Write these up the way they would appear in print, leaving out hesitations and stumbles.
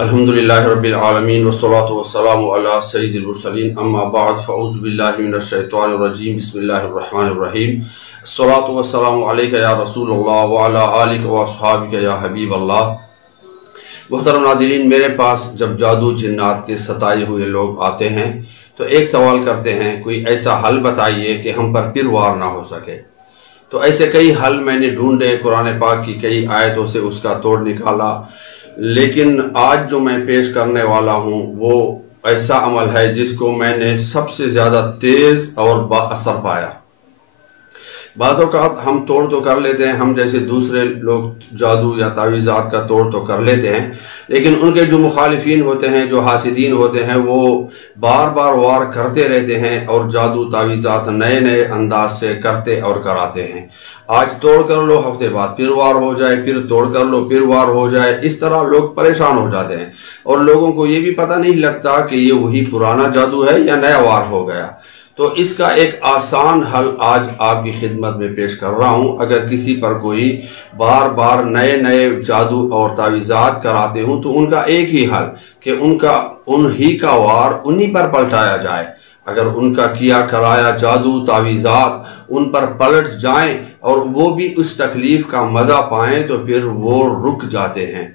अल्हम्दुलिल्लाहि रब्बिल आलमीन वस्सलातु वस्सलामु अला सय्यिदिल मुरसलीन अम्मा बाद फ़अऊज़ु बिल्लाहि मिनश शैतानिर रजीम बिस्मिल्लाहिर रहमानिर रहीम अस्सलातु वस्सलामु अलैका या रसूलल्लाह व अला आलिका व अस्हाबिका या हबीबल्लाह। मुहतरम नाज़रीन, मेरे पास जब जादू जिन्नात के सताए हुए लोग आते हैं तो एक सवाल करते हैं, कोई ऐसा हल बताइए कि हम पर फिर वार ना हो सके। तो ऐसे कई हल मैंने ढूंढे, कुरान पाक की कई आयतों से उसका तोड़ निकाला, लेकिन आज जो मैं पेश करने वाला हूँ वो ऐसा अमल है जिसको मैंने सबसे ज़्यादा तेज़ और बाअसर पाया। बाज़ औक़ात हम तोड़ तो कर लेते हैं, हम जैसे दूसरे लोग जादू या तावीज़ात का तोड़ तो कर लेते हैं, लेकिन उनके जो मुखालिफिन होते हैं, जो हासिदीन होते हैं, वो बार बार वार करते रहते हैं और जादू तावीज़ात नए नए अंदाज से करते और कराते हैं। आज तोड़ कर लो, हफ्ते बाद फिर वार हो जाए, फिर तोड़ कर लो, फिर वार हो जाए। इस तरह लोग परेशान हो जाते हैं और लोगों को ये भी पता नहीं लगता कि ये वही पुराना जादू है या नया वार हो गया। तो इसका एक आसान हल आज आपकी खिदमत में पेश कर रहा हूं। अगर किसी पर कोई बार बार नए नए जादू और तावीज़ात कराते हूं तो उनका एक ही हल कि उन्हीं का वार उन्हीं पर पलटाया जाए। अगर उनका किया कराया जादू तावीज़ात उन पर पलट जाएं और वो भी उस तकलीफ का मज़ा पाएं तो फिर वो रुक जाते हैं।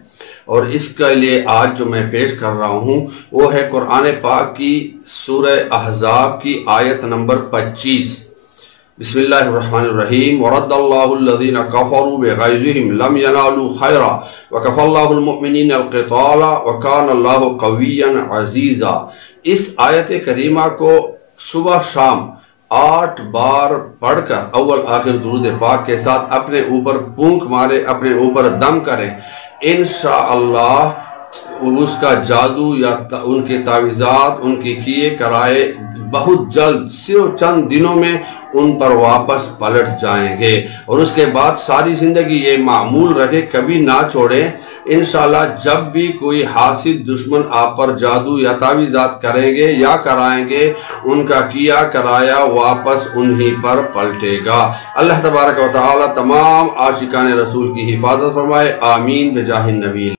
और इसके लिए आज जो मैं पेश कर रहा हूँ वो है कुरान पाक की सूरह अहज़ाब की आयत नंबर 25। बिस्मिल्लाहिर्रहमानिर्रहीम वरद्दल्लाहुल्लज़ीना कफ़रू बिग़ैज़िहिम लम यनालू खैरा वकफ़ल्लाहुल मुमिनीना अल-क़िताला वकानल्लाहु क़विय्यन अज़ीज़ा। इस आयत करीमा को सुबह शाम 8 बार पढ़कर अव्वल आखिर दुरूद पाक के साथ अपने ऊपर फूंक मारे, अपने ऊपर दम करें, इंशाअल्लाह उसका जादू या उनके तावीज़ात, उनके किए कराए बहुत जल्द सिर्फ चंद दिनों में उन पर वापस पलट जाएंगे और उसके बाद सारी जिंदगी ये मामूल रखे, कभी ना छोड़ें। इंशाअल्लाह जब भी कोई हासिद दुश्मन आप पर जादू या तावीज़ात करेंगे या कराएंगे, उनका किया कराया वापस उन्हीं पर पलटेगा। अल्लाह तबारक व तआला तमाम आशिकाने रसूल की हिफाजत फरमाए। आमीन बिजाहिन नबी।